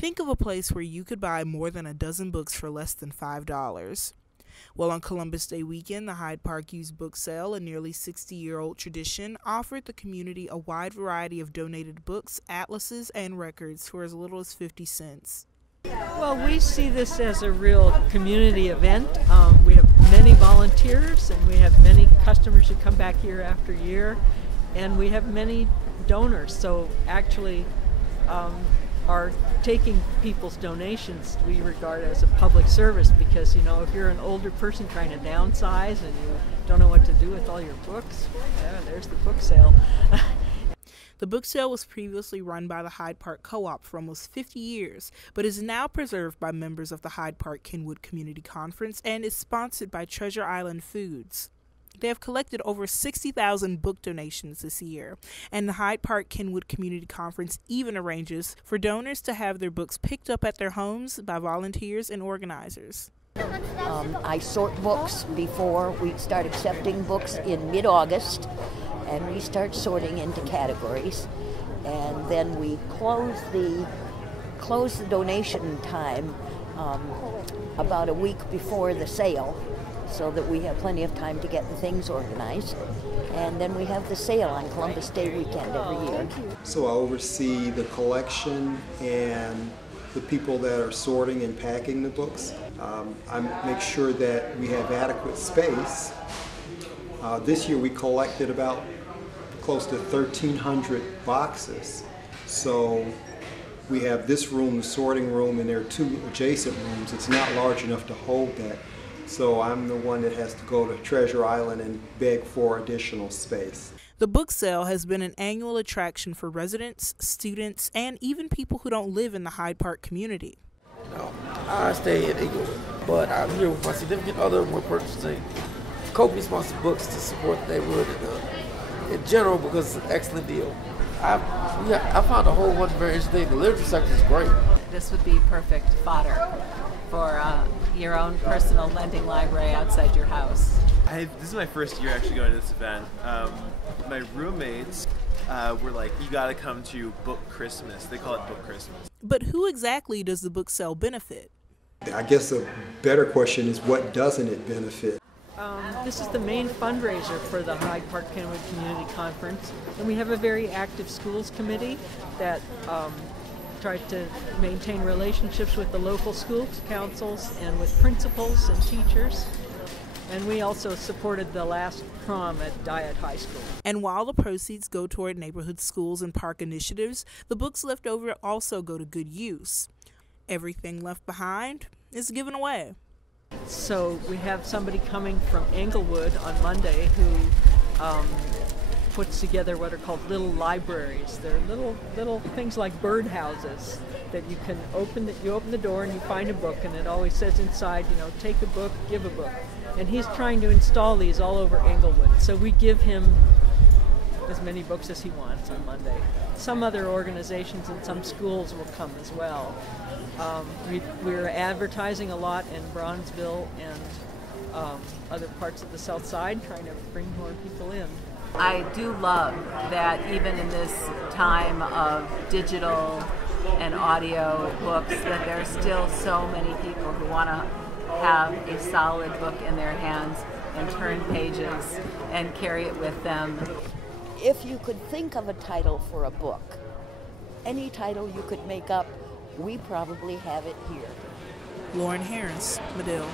Think of a place where you could buy more than a dozen books for less than $5. Well, on Columbus Day weekend, the Hyde Park Used Book Sale, a nearly 60-year-old tradition, offered the community a wide variety of donated books, atlases, and records for as little as 50 cents. Well, we see this as a real community event. We have many volunteers and we have many customers who come back year after year, and we have many donors. So actually are taking people's donations we regard as a public service, because if you're an older person trying to downsize and you don't know what to do with all your books, yeah, there's the book sale. The book sale was previously run by the Hyde Park Co-op for almost 50 years, but is now preserved by members of the Hyde Park Kenwood Community Conference and is sponsored by Treasure Island Foods. They have collected over 60,000 book donations this year, and the Hyde Park Kenwood Community Conference even arranges for donors to have their books picked up at their homes by volunteers and organizers. I sort books before we start accepting books in mid-August, and we start sorting into categories, and then we close the donation time about a week before the sale, so that we have plenty of time to get the things organized. And then we have the sale on Columbus Day weekend every year. So I oversee the collection and the people that are sorting and packing the books. I make sure that we have adequate space. This year we collected about close to 1,300 boxes. So we have this room, the sorting room, and there are two adjacent rooms. It's not large enough to hold that. So I'm the one that has to go to Treasure Island and beg for additional space. The book sale has been an annual attraction for residents, students, and even people who don't live in the Hyde Park community. No, I stay in Englewood, but I'm here with my significant other. We're purchasing copious amounts of books to support the neighborhood in general, because it's an excellent deal. I found a whole bunch of very interesting things. The literature section is great. This would be perfect fodder for your own personal lending library outside your house. This is my first year actually going to this event. My roommates were like, you gotta come to Book Christmas. They call it Book Christmas. But who exactly does the book sale benefit? I guess a better question is, what doesn't it benefit? This is the main fundraiser for the Hyde Park Kenwood Community Conference, and we have a very active schools committee that tries to maintain relationships with the local school councils and with principals and teachers. And we also supported the last prom at Diet High School. And while the proceeds go toward neighborhood schools and park initiatives, the books left over also go to good use. Everything left behind is given away. So we have somebody coming from Englewood on Monday who puts together what are called little libraries. They're little things like birdhouses that you can open. You open the door and you find a book, and it always says inside, take a book, give a book. And he's trying to install these all over Englewood. So we give him as many books as he wants on Monday. Some other organizations and some schools will come as well. We're advertising a lot in Bronzeville and other parts of the South Side, trying to bring more people in. I do love that even in this time of digital and audio books, that there's still so many people who want to have a solid book in their hands and turn pages and carry it with them. If you could think of a title for a book, any title you could make up, we probably have it here. Lauren Harris, Medill.